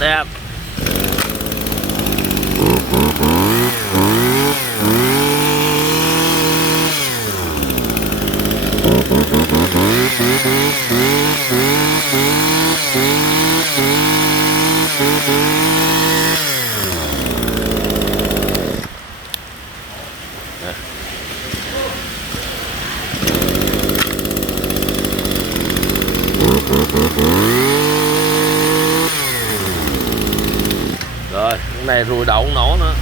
Đẹp. Rồi, cái này rùi đậu không nổ nữa.